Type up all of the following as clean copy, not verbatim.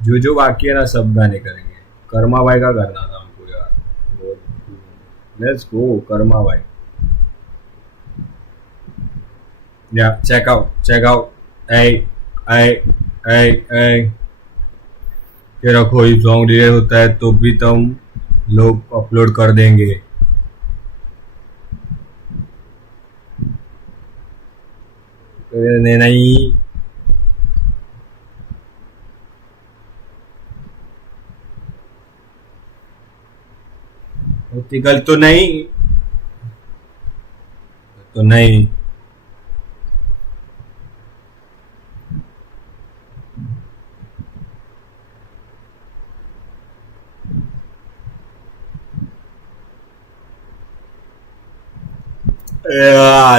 जो बाकी है ना सब गाने करेंगे। कर्मा भाई का करना था हमको यार। लेट्स गो कर्मा भाई। या चेक आउट ए ए ए ए तेरा कोई सॉन्ग डिलीट होता है तो भी तुम लोग अपलोड कर देंगे। नहीं एथिकल तो नहीं, तो नहीं।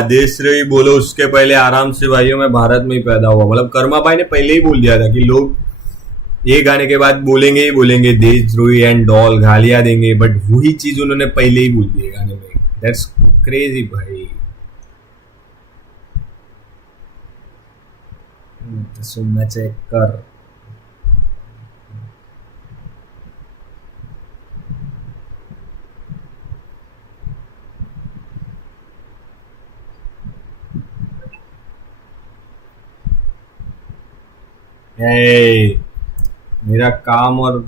देशद्रोही बोलो उसके पहले आराम से भाइयों मैं भारत में ही पैदा हुआ। मतलब कर्मा भाई ने पहले ही बोल दिया था कि लोग ये गाने के बाद बोलेंगे ही बोलेंगे देशद्रोही एंड ऑल, गालियां देंगे, बट वही चीज उन्होंने पहले ही बोल दी गाने में। दैट्स क्रेजी भाई। सुनना चेक कर। ए, मेरा काम और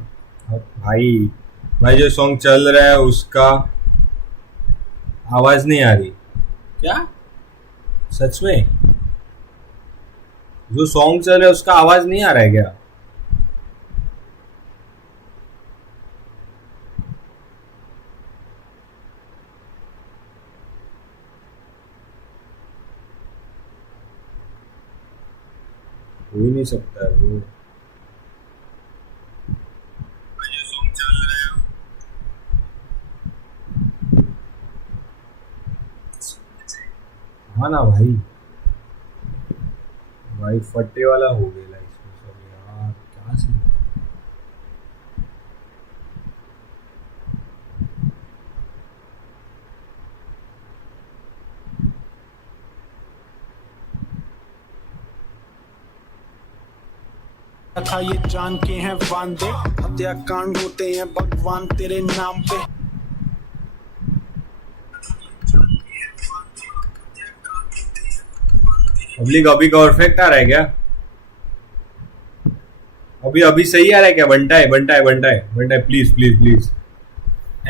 भाई भाई जो सॉन्ग चल रहा है उसका आवाज नहीं आ रही क्या? सच में जो सॉन्ग चल रहा है उसका आवाज नहीं आ रहा है क्या? हो ही नहीं सकता है वो। हाँ ना भाई, भाई फट्टे वाला हो गया इसमें सब यार, क्या सीन है? था ये जान के हैं वांदे, हत्याकांड होते हैं भगवान तेरे नाम पे। पब्लिक अभी का परफेक्ट आ रहा है क्या? अभी अभी सही आ रहा है क्या? बनता है बनता है बनता है बनता है, प्लीज प्लीज प्लीज।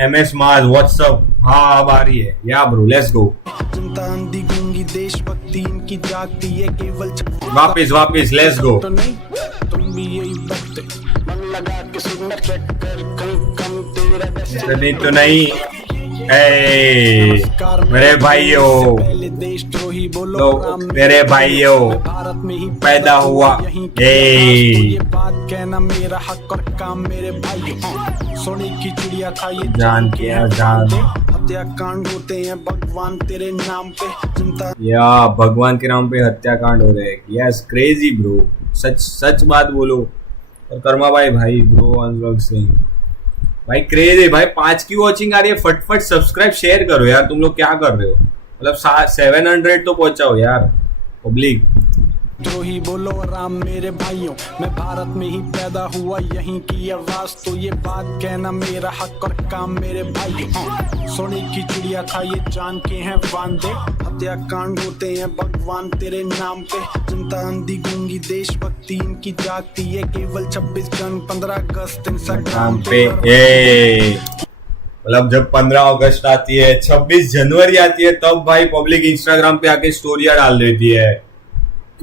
MS माज व्हाट्सअप, हाँ अब आ रही है या ब्रो, लेट्स गो। जनता अंधी गूंगी देशभक्ति इनकी जागती है केवल वापिस वापिस लेट्स गो। तो नहीं तुम भी यही भक्ते मन लगा के सुनना चेक कर कहीं कम तेरा नहीं तो नहीं। ए मेरे भाइयों, पहले देशद्रोही बोलो तो मेरे भाइयों भारत में ही पैदा हुआ। ये बात कहना मेरा हक और काम मेरे भाई। सोने की चिड़िया था ये जान के जान। हत्याकांड होते हैं भगवान तेरे नाम पे जनता। या भगवान के नाम पे हत्याकांड हो रहे हैं। यस क्रेजी ब्रो, सच सच बात बोलो। और कर्मा भाई ब्रो अनलॉक सिंह भाई क्रेजी भाई। 5 की वॉचिंग आ रही है, फटफट सब्सक्राइब शेयर करो यार। तुम लोग क्या कर रहे हो? मतलब 700 तो पहुंचाओ यार पब्लिक। द्रोही बोलो राम मेरे भाइयों, मैं भारत में ही पैदा हुआ यहीं की आवाज तो ये बात कहना मेरा हक और काम मेरे भाइयों। सोने की चिड़िया था ये जान के हैं वांदे, हत्याकांड होते हैं भगवान तेरे नाम पे जनता अंधी गूंगी देशभक्ति इनकी जागती है केवल 26 जन 15 अगस्त इंस्टाग्राम पे। मतलब जब 15 अगस्त आती है, 26 जनवरी आती है, तब भाई पब्लिक इंस्टाग्राम पे आके स्टोरियां डाल देती है।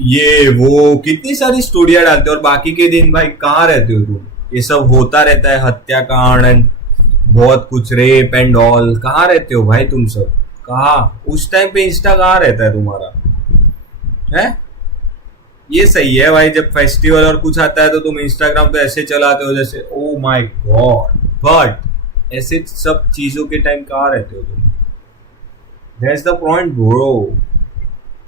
ये वो कितनी सारी स्टोरियां डालते हो, और बाकी के दिन भाई कहाँ रहते हो तुम? ये सब होता रहता है, हत्याकांड एंड बहुत कुछ, रेप एंड ऑल। कहाँ रहते हो भाई तुम सब? कहाँ उस टाइम पे इंस्टा कहाँ रहता है तुम्हारा? है ये सही है भाई, जब फेस्टिवल और कुछ आता है तो तुम इंस्टाग्राम तो ऐसे चलाते हो जैसे ओ माय गॉड, बट ऐसे सब चीजों के टाइम कहाँ रहते हो तुम? That's the point bro.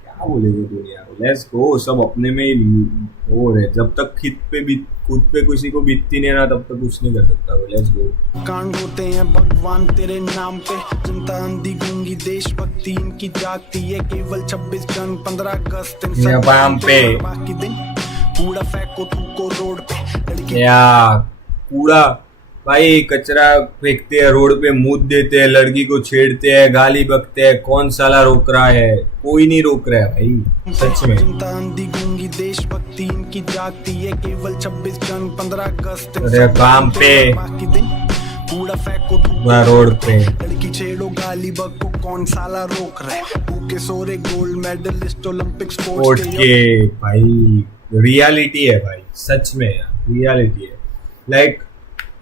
क्या बोलेगे दुनिया को? लेट्स गो, सब अपने में ही हो रहे। जब तक खुद पे किसी को बीतती नहीं ना, तब तक कुछ नहीं कर सकता वो। Let's go. कांड होते हैं भगवान तेरे नाम पे जनता अंधी गूंगी देशभक्ति इनकी जागती है केवल 26 जन 15 अगस्त इंस्टाग्राम पे बाकी दिन कूड़ा फेंको थूको रोड पे लड़की या कूड़ा भाई, कचरा फेंकते हैं रोड पे, मुंह देते हैं, लड़की को छेड़ते हैं, गाली बकते हैं, कौन साला रोक रहा है? कोई नहीं रोक रहा है भाई, सच में। जनता अंधी गूंगी देशभक्ति इनकी जागती है केवल 26 जन 15 अगस्त अरे काम पे बाकी दिन कूड़ा फेंको पूरा रोड पे, लड़की छेड़ो गाली बको कौन साला रोक रहा है भूखे सोरे gold medalist Olympic sport sports के भाई। रियलिटी है भाई, सच में यार, रियलिटी है। लाइक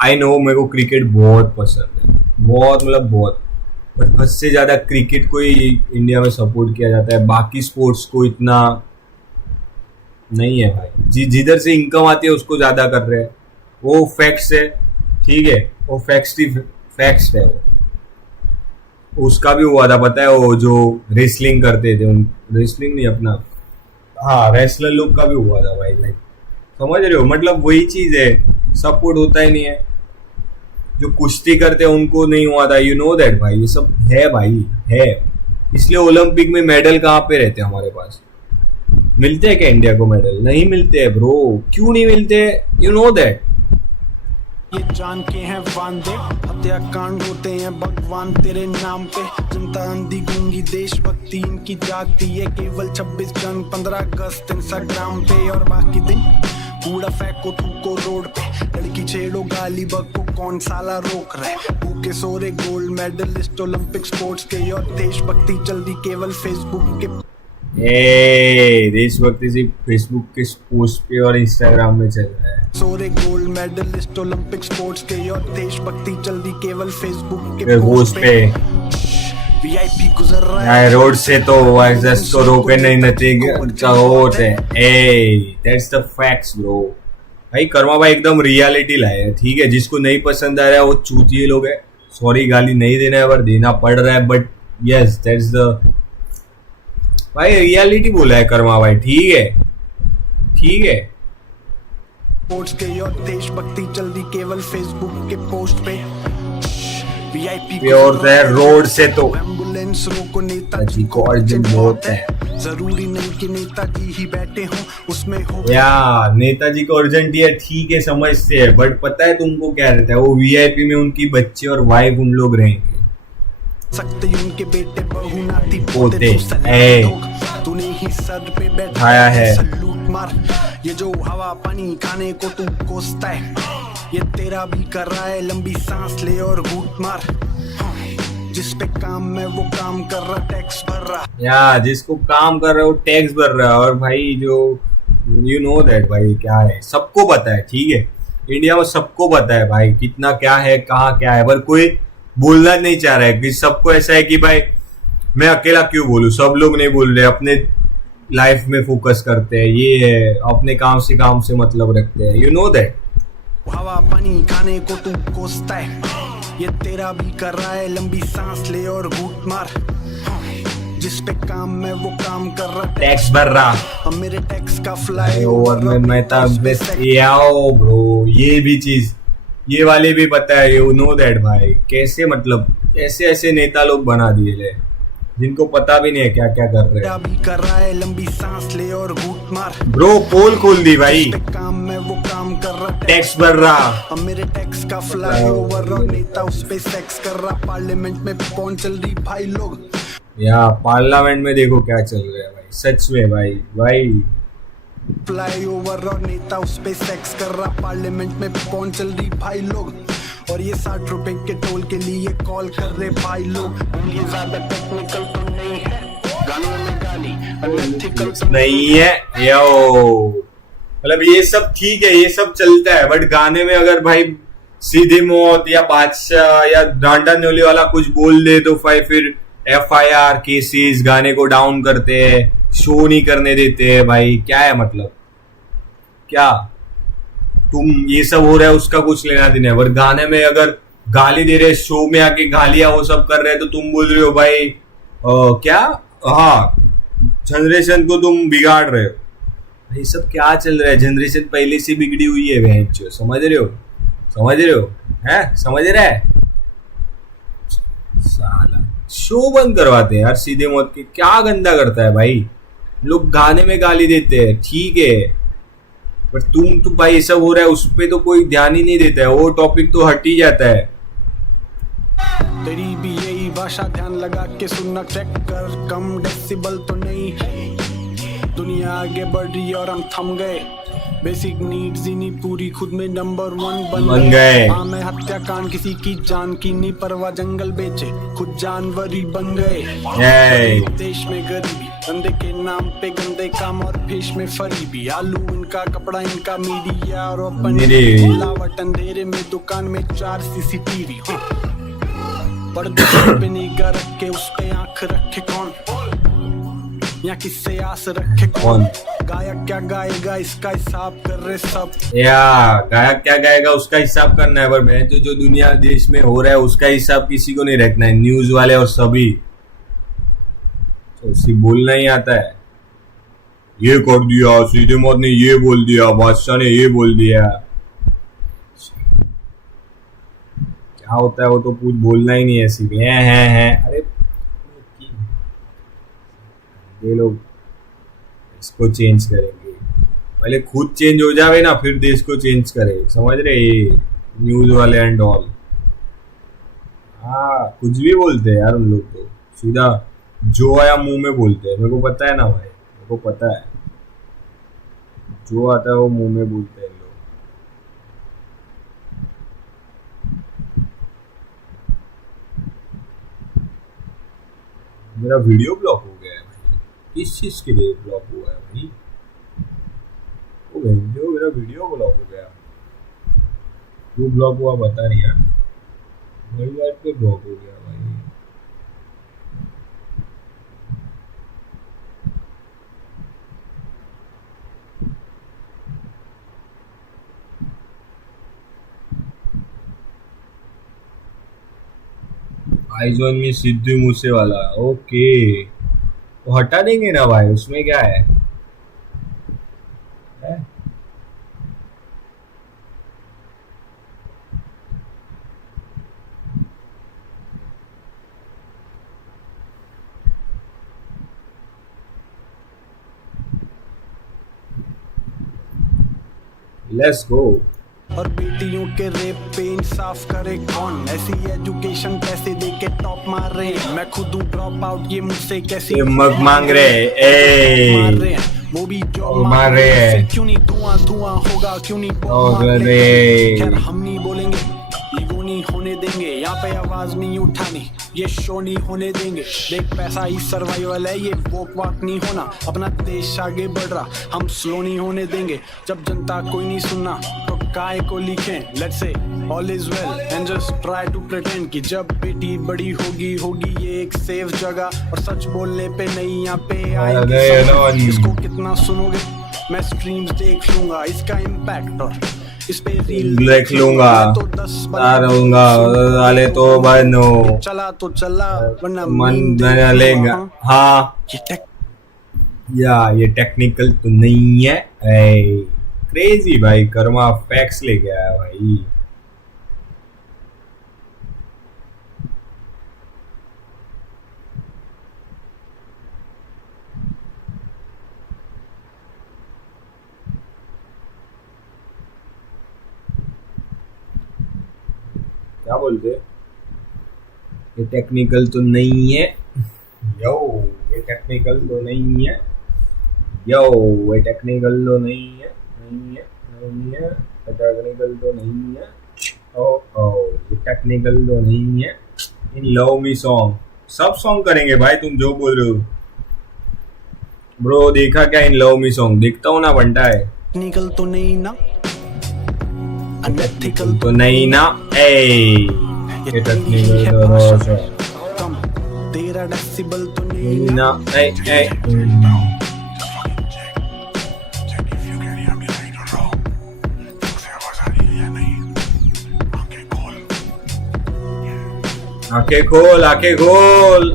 आई नो मेरे को क्रिकेट बहुत पसंद है, बहुत मतलब बहुत, बट हद से ज्यादा क्रिकेट को ही इंडिया में सपोर्ट किया जाता है, बाकी स्पोर्ट्स को इतना नहीं है भाई। जिधर से इनकम आती है उसको ज्यादा कर रहे हैं, वो फैक्ट्स है, ठीक है, वो फैक्ट्स है। वो उसका भी हुआ था पता है, वो जो रेसलिंग करते थे, उन रेसलिंग नहीं अपना, हाँ रेसलर लोग का भी हुआ था भाई। लाइक समझ रहे हो, मतलब वही चीज है, सपोर्ट होता ही नहीं है। जो कुश्ती करते हैं उनको नहीं हुआ था, यू नो दैट भाई, ये सब है भाई, है। इसलिए ओलंपिक में मेडल कहाँ पे रहते हैं हमारे पास? मिलते हैं क्या इंडिया को मेडल? नहीं मिलते हैं ब्रो। क्यों नहीं मिलते? You know that. ये जान के हैं वांदे हत्याकांड होते हैं भगवान तेरे नाम पे जनता अंधी गूंगी देशभक्ति इनकी जागती है केवल 26 जन 15 अगस्त इंस्टाग्राम पे और बाकी दिन कूड़ा फेंको थूको रोड पे लड़की छेड़ो गाली बको कौन साला रोक रहा है भूखे सोरे गोल्ड मेडलिस्ट ओलंपिक स्पोर्ट्स के और देशभक्ति चल रही केवल फेसबुक के देशभक्ति सिर्फ फेसबुक के पोस्ट पे और इंस्टाग्राम में चल रहा है। सोरे गोल्ड मेडलिस्ट ओलंपिक स्पोर्ट्स के और देशभक्ति चल रही केवल फेसबुक के पोस्ट पे। वीआईपी गुजर रहा है रोड से तो एग्जस्ट को रोके नहीं नती होते। That's the facts bro. भाई कर्मा भाई एकदम रियलिटी लाए है, ठीक है। जिसको नहीं पसंद आ रहा है वो चूतिए लोग है, सॉरी गाली नहीं देना है पर देना पड़ रहा है, बट यस दैट्स द भाई रियलिटी बोला है कर्मा भाई, ठीक है ठीक है। स्पोर्ट्स के और देशभक्ति चल रही केवल फेसबुक के पोस्ट पे वीआईपी और रोड से तो एम्बुलेंस रोको नेताजी को अर्जेंट बहुत है। जरूरी नहीं कि नेताजी ही बैठे हों उसमें हो या नेताजी को अर्जेंट है, ठीक है समझते हैं, बट पता है तुमको क्या रहता है, वो वीआईपी में उनकी बच्चे और वाइफ उन लोग रहेंगे सकते उनके बेटे बहू नाती पोते तूने ही सर पे बैठाया है। सलूट मार ये जो हवा पानी खाने को तू कोसता है ये तेरा भी कर रहा है लंबी सांस ले और घूट मार जिस पे काम है वो काम कर रहा टैक्स भर रहा या जिसको काम कर रहा है वो टैक्स भर रहा है। और भाई जो यू नो दैट भाई क्या है सबको पता है, ठीक है, इंडिया में सबको पता है भाई कितना क्या है कहाँ क्या है, पर कोई बोलना नहीं चाह रहा है कि सबको ऐसा है कि भाई मैं अकेला क्यों बोलूं, सब लोग नहीं बोल रहे, अपने लाइफ में फोकस करते हैं, ये है अपने काम से मतलब रखते हैं, यू नो दैट। हवा पानी खाने को तू कोसता है ये तेरा भी कर रहा है लंबी सांस ले और घूट मार जिस पे काम है वो काम कर रहा टैक्स भर रहा अब मेरे टैक्स का फ्लाई ओवर में मैं ब्रो ये भी चीज ये वाले भी पता है, यू नो दैट भाई कैसे मतलब ऐसे ऐसे नेता लोग बना दिए ले जिनको पता भी नहीं है क्या क्या कर रहे हैं। भी कर रहा है लंबी सांस ले और घूट मार ब्रो पोल खोल दी भाई, काम में वो काम कर रहा टैक्स भर रहा अब मेरे टैक्स का फ्लाई ओवर और नेता उस पे सेक्स कर रहा पार्लियामेंट में पहुंच चल रही भाई लोग या पार्लियामेंट में देखो क्या चल रहा है भाई, सच में भाई भाई फ्लाई ओवर और नेता उस पे सेक्स कर रहा पार्लियामेंट में पहुंच चल रही भाई लोग और ये 60 रुपए के टोल के लिए कॉल कर रहे भाई लोग। ये ज्यादा टेक्निकल तो नहीं है गानों में गाली अनएथिकल तो नहीं है यो, मतलब ये सब ठीक है ये सब चलता है, बट गाने में अगर भाई सीधे मौत या बादशाह या डांडा न्योली वाला कुछ बोल दे तो भाई फिर FIR केसेस, गाने को डाउन करते हैं, शो नहीं करने देते हैं भाई, क्या है मतलब क्या तुम ये सब हो रहा है उसका कुछ लेना देना है, पर गाने में अगर गाली दे रहे शो में आके गालियां वो सब कर रहे हैं तो तुम बोल रहे हो भाई क्या हाँ जनरेशन को तुम बिगाड़ रहे हो। ये सब क्या चल रहा है, जनरेशन पहले से बिगड़ी हुई है बहन चो, समझ रहे हो हैं समझ रहा है साला शो बंद करवाते हैं यार सीधे मौत के, क्या गंदा करता है भाई लोग गाने में गाली देते हैं, ठीक है पर तुम तो भाई ये सब हो रहा है उस पे तो कोई ध्यान ही नहीं देता है, वो टॉपिक तो हट ही जाता है। तेरी भी यही भाषा, ध्यान लगा के सुनना, चेक कर कम डेसिबल तो नहीं है। दुनिया आगे बढ़ रही और हम थम गए, बेसिक नीड्स ही नहीं पूरी, खुद में नंबर 1 बन गए। हाँ मैं हत्याकांड, किसी की जान की नहीं परवाह, जंगल बेचे खुद जानवर ही बन गए। देश में गरीबी, धंधे के नाम पे गंदे काम और भेष में फरीबी, आलू इनका, कपड़ा इनका, मीडिया और अपन मिलावट, अंधेरे में दुकान में 4 CCTV। पर्दे पे निगाह रख के उस पे आंख रखे कौन, या किससे आस रखे कौन, गायक क्या गाएगा इसका हिसाब कर रहे सब। या गायक क्या गाएगा उसका हिसाब करना है, पर मैं तो जो दुनिया देश में हो रहा है उसका हिसाब किसी को नहीं रखना है, न्यूज वाले और सभी तो सिर्फ बोलना ही आता है। ये कर दिया, सीधे मौत ने ये बोल दिया, बादशाह ने ये बोल दिया, क्या होता है वो तो कुछ बोलना ही नहीं है, सिर्फ है। अरे ये लोग इसको चेंज करेंगे, पहले खुद चेंज हो जावे ना फिर देश को चेंज करे, समझ रहे ये न्यूज वाले एंड ऑल। हाँ कुछ भी बोलते हैं यार उन लोग, तो सीधा जो आया मुंह में बोलते हैं, मेरे को पता है ना भाई, मेरे को पता है जो आता है वो मुंह में बोलते हैं लोग। मेरा वीडियो ब्लॉक हो गया है भाई, किस चीज के लिए ब्लॉक हुआ है भाई? वो मेरा वीडियो ब्लॉक हो गया, क्यों ब्लॉक हुआ पता नहीं यार, मेरी बात पे ब्लॉक हो गया भाई। आइजोन में सिद्धू मूसे वाला, ओके तो हटा देंगे ना भाई, उसमें क्या है? Let's go. और बेटियों के रेप पे इंसाफ करे कौन, ऐसी एजुकेशन पैसे दे के टॉप मार रहे हैं, मैं खुद हूँ ड्रॉप आउट, ये मुझसे कैसे मग मांग रहे मार रहे हैं, वो भी जॉब मार रहे हैं, क्यों नहीं धुआं होगा, क्यों नहीं खैर हम नहीं बोलेंगे, ईगो नहीं होने देंगे, यहाँ पे आवाज नहीं उठानी, ये शो नहीं होने देंगे, देख पैसा ही सर्वाइवल है, ये वोक वाक नहीं होना, अपना देश आगे बढ़ रहा, हम स्लो नहीं होने देंगे, जब जनता कोई नहीं सुनना तो काय को लिखें, let's say all is well and just try to pretend कि जब बेटी बड़ी होगी ये एक सेफ जगह, और सच बोलने पे नहीं यहाँ पे आएगी, इसको कितना सुनोगे, मैं स्ट्रीम्स देख लूंगा, इसका इम्पैक्ट और इस पे रील देख लूंगा, तो 10 रहूंगा वाले तो बनो, चला तो चला वरना मन बना लेगा। हाँ ये टेक्निकल तो नहीं है, क्रेजी भाई, कर्मा फैक्स ले गया है भाई। क्या बोलते, ये टेक्निकल तो नहीं है यो, ये टेक्निकल तो नहीं है यो, ये टेक्निकल तो नहीं है, टेक्निकल तो नहीं है, ओ ये टेक्निकल तो नहीं है। इन लव मी सॉन्ग, सब सॉन्ग करेंगे भाई, तुम जो बोल रहे हो ब्रो, देखा क्या इन लव मी सॉन्ग, देखता हूँ ना बनता है, टेक्निकल तो नहीं ना, अनएथिकल तो नहीं ना, ये टेक्निकल तो कम, तेरा डेसिबल तो नहीं ना, आंखें खोल, आंखें खोल,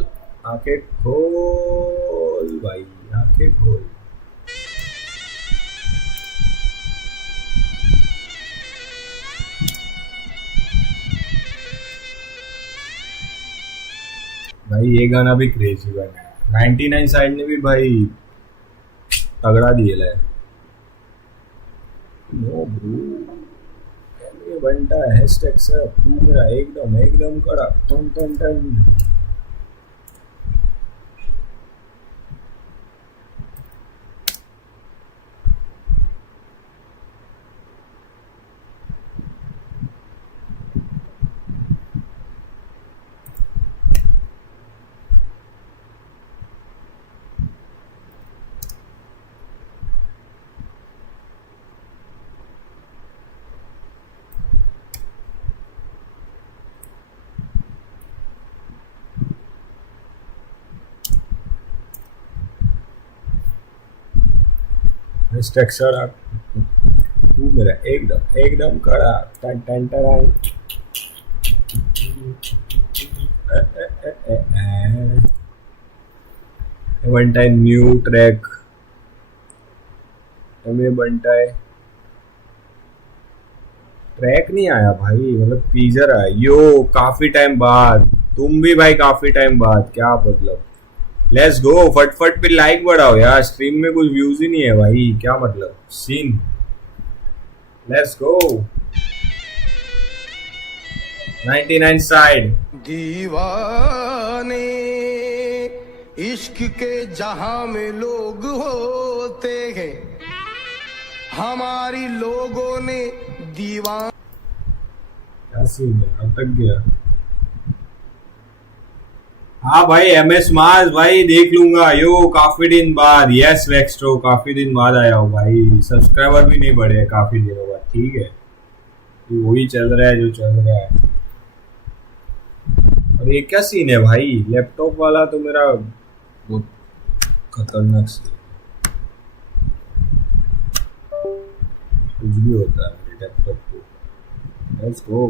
आंखें खोल भाई, आंखें खोल। भाई ये गाना भी क्रेजी बना है, 99 साइड ने भी भाई तगड़ा दिया है। नो ब्रो, ये बनता है हैशटैग सर, तू मेरा एकदम एकदम कड़ा टन टन टन। हैशटैग सर, तू मेरा एकदम एकदम कड़ा टन टन टन। बनता है न्यू ट्रैक, हमें बनता है ट्रैक नहीं आया भाई, मतलब टीजर आया। यो काफी टाइम बाद, तुम भी भाई काफी टाइम बाद, क्या मतलब। लेट्स गो, फटफट पे लाइक बढ़ाओ यार, स्ट्रीम में कुछ व्यूज ही नहीं है भाई, क्या मतलब सीन। Let's go 99 side. दीवाने इश्क के जहां में लोग होते हैं, हमारी लोगों ने दीवान। क्या सीन है, अब तक गया। हाँ भाई, MS मार्स भाई देख लूंगा। यो काफी दिन बाद, यस वेक्स्ट्रो काफी दिन बाद आया हो भाई, सब्सक्राइबर भी नहीं बढ़े काफी दिनों बाद। ठीक है, तो वही चल रहा है जो चल रहा है। और ये क्या सीन है भाई, लैपटॉप वाला तो मेरा बहुत खतरनाक सीन, कुछ भी होता है मेरे लैपटॉप को। Let's go.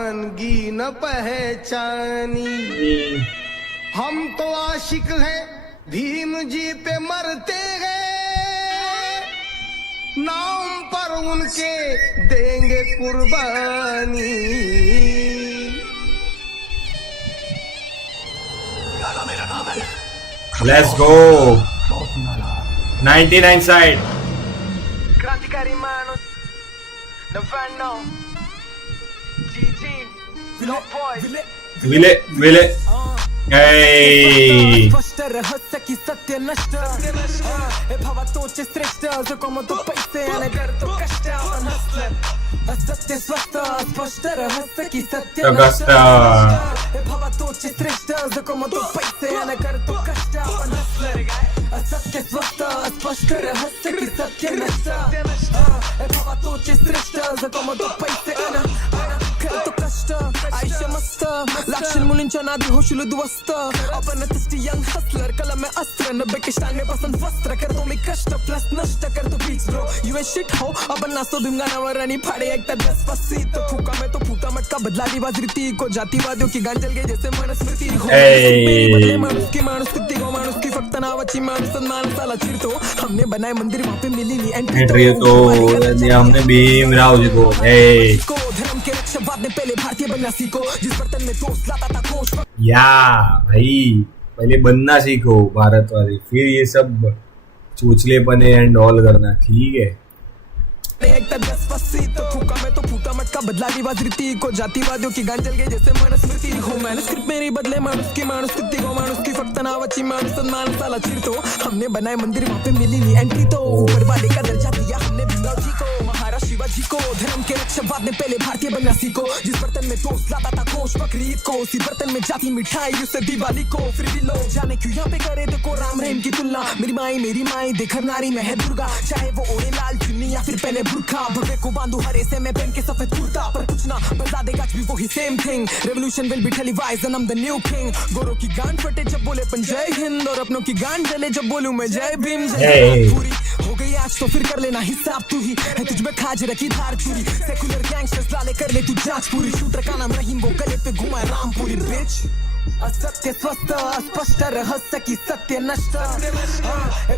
अनगी न पहचानी, हम तो आशिक हैं, भीम जी पे मरते हैं, नाम पर उनके देंगे कुर्बानी। मेरा नाम है। Let's go 99 side. क्रांतिकारी मानुस नवानो जीजी लो बॉय विले विले स्पष्ट रहस्य की सत्य नष्ट भावातोचे श्रेष्ठ जगमतो पैसे आणि करतो कष्ट असत्य स्वस्त स्पष्ट रहस्य की सत्य नष्ट भावातोचे श्रेष्ठ जगमतो पैसे आणि करतो कष्ट असत्य स्वस्त स्पष्ट रहस्य की सत्य नष्ट भावातोचे श्रेष्ठ जगमतो पैसे आणि करतो कष्ट आयुष्य मस्त लाक्षण मुलींच्या नादी होशील उद्ध्वस्त आपण तिष्टी यंग हसलर कलम में अस्त्र 90 के स्टाइल में पसंद वस्त्र करतो मी कष्ट प्लस नष्ट करतो बीच ब्रो यू ए शिट हो आपण नाचतो भिमगानावर आणि फाडे एकता दसपसीत फुका में तो फूटा मटका बदलाली बाजरीती को जातीवादियों की गांजल गए जैसे मनुस्मृती हो माणूस की माणुसकी को माणूस की फक्त नावाची माणूस माणसाला चिरतो हमने बनाए मंदिर वहां पे मिली नहीं एंट्री तो हमने भीमराव जी को धर्म के रक्षक बाद में पहले भारतीय बनना सीखो जिस बर्तन में दोस्त लाता था कोश या भाई पहले बनना सीखो भारतवासी, फिर ये सब चोचलेपने एंड ऑल करना। ठीक है, एकता दसपसीत फूका में तो फूटा मटका बदलाली बाजरीती को जातीवादियों की गांजल गए जैसे मनुस्मृती हो मैन्युस्क्रिप्ट मेरी बदले माणूस की फक्त नावाची माणूस माणसाला चिरतो हमने बनाए मंदिर वहां पे मिली नहीं एंट्री तो ऊपर वाले का दर्जा दिया हमने भीमराव जी को महाराज शिवाजी को धर्म के रक्षक बाद में पहले भारतीय बनना सीखो जिस बर्तन में दोस्त लाता था कोश बकरीद को उसी बर्तन में जाती मिठाई उससे दिवाली को फिर भी लोग जाने क्यों यहाँ पे करे देखो राम रहीम की तुलना मेरी माई देखर नारी में है दुर्गा चाहे वो ओढ़े लाल चुन्नी या फिर पहले बुर्खा भगवे को बांधू हरे से मैं पहन के सफेद कुर्ता पर कुछ ना बता देगा भी वो ही same thing revolution will be televised and I am the new king गोरों की गांड फटे जब बोले पण जय हिंद और अपनों की गांड जले जब बोलूं मैं जय भीम जय पूरी हो गई आज तो फिर कर लेना हिसाब तू ही है तुझ में खाज रखी धार चूरी सेकुलर गैंगस्टर्स लाले कर ले तू जांच पूरी शूटर का नाम रहीम वो गले पे घुमा रामपुरी बिच असत्य स्वस्थ अस्पष्ट रहस्य की सत्य नष्ट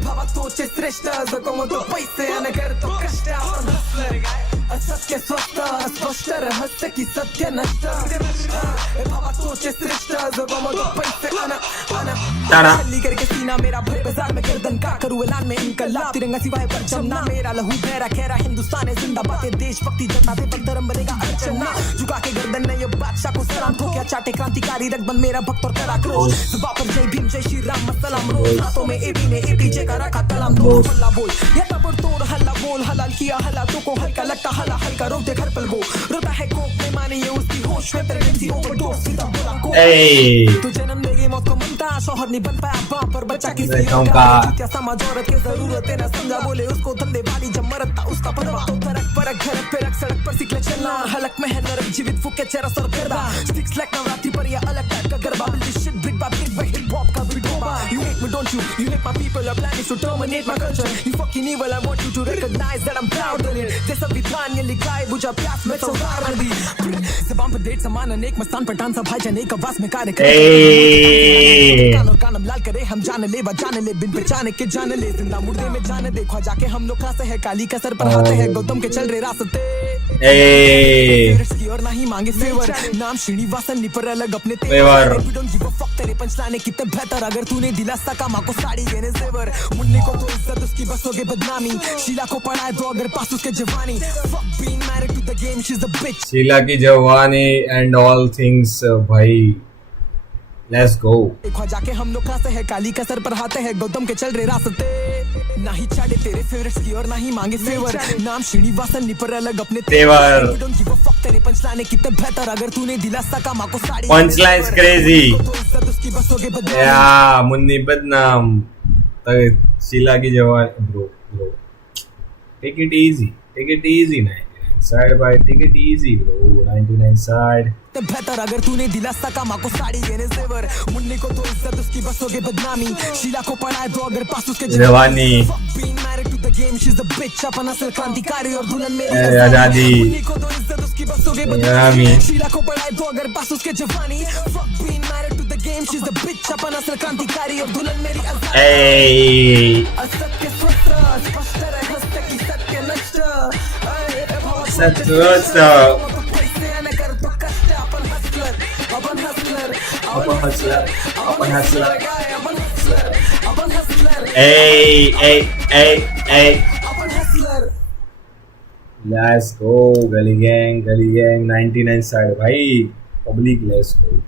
भावातोचे श्रेष्ठ जगमतो पैसे आणि करतो कष्ट असत्य स्वस्थ स्पष्ट रहस्य की सत्य नष्ट भावा सोचे श्रेष्ठ जगमग पैसे आना हल्ली करके सीना मेरा भरे बाजार में गर्दन का करूँ ऐलान में इनकलाब तिरंगा सिवाय परचम ना मेरा लहू बहरा खैरा हिंदुस्तान है जिंदाबाद देशभक्ति जताते पर धर्म बनेगा अड़चना झुका के गर्दन ने ये बादशाह को सलाम ठोकिया चाटे क्रांतिकारी रगबन मेरा भक्त और करा क्रोध जुबान पर जय भीम जय श्री राम सलाम रोज रातों में एबी ने एपीजे का रखा कलाम दो हल्ला बोल ये तबर तोड़ हल्ला बोल हलाल किया हल्ला तो को हल्का लगता हल्ला हल्का रोक दे घर पर गो रोता है कोक में माने ये उसकी होश में तेरे सी ओवरडोज सीधा बोला को तू जन्म देगी मौत को मनता शोहर नहीं बन पाया बाप पर बच्चा किसी का क्या समाज औरत की जरूरत है ना समझा बोले उसको धंधे वाली जब मरता उसका परवा तो परक घर पे रख सड़क पर सिकले चलना हलक में है नरक जीवित फूके चेहरा सर करदा स्टिक्स लाइक नवरात्रि पर ये अलग टाइप का गरबा बिल्ड शिट ब्रिक बा बिग बाय हिप हॉप का विडोबा you hate me don't you hate my people are planning to terminate my culture you fucking evil I want you to recognize that I'm proud of it जैसा विधान ये लिखा है बुझा प्यास में सवार नदी ज़बान पर डेट समान अनेक मस्तान पर डांस भाई जाने का वास में कार्य करे कान और कानम लाल करे हम जाने ले बिन पहचाने के जाने ले जिंदा मुर्दे में जाने देखो जाके हम लोग कहां से है काली का सर पर हाथे है गौतम के चल रहे रास्ते की और नहीं मांगे फेवर नाम श्रीनिवासन निपर अलग अपने तेवर तेरे पंचलाने कितने बेहतर अगर तूने दिला सका माँ को साड़ी देने जेवर मुन्नी को तो इज्जत उसकी बस हो गई बदनामी शीला को पढ़ा है दो अगर पास उसके जवानी fuck being married to the game she's a bitch Sheila की जवानी एंड ऑल थिंग्स भाई लेट्स गो देखो जाके हम लोग कहां से है काली का सर पर हाथे है गौतम के चल रहे रास्ते ना ही चाटे तेरे फेवरेट्स की और ना ही मांगे फेवर नाम श्रीनिवासन निपर अलग अपने तेवर तेरे पंचलाने कितने बेहतर अगर तूने दिला सका माँ को साड़ी पंचलाइन्स क्रेजी उसकी बस हो गई या मुन्नी बदनाम शीला की जवानी bro take it easy 99 side by take it easy bro 99 side बेहतर अगर तूने दिला सका माँ को साड़ी देने जेवर मुन्नी को तो इज्जत उसकी बस हो गई बदनामी शीला को पढ़ा है दो अगर पास उसके जवानी being married to the game she's a bitch अपन असल क्रांतिकारी और दुल्हन मेरी आजादी मुन्नी को तो इज्जत उसकी बस हो गई बदनामी शीला को पढ़ा है दो अगर पास उसके जवानी fuck being married to the game she's a bitch अपन असल क्रांतिकारी और दुल्हन मेरी आजादी असत्य स्वत्र स्पष्ट रहस्य की सत्य नष्ट सत्य अपन हसलर लेट्स गो गली गैंग 99 साइड भाई पब्लिक लेट्स गो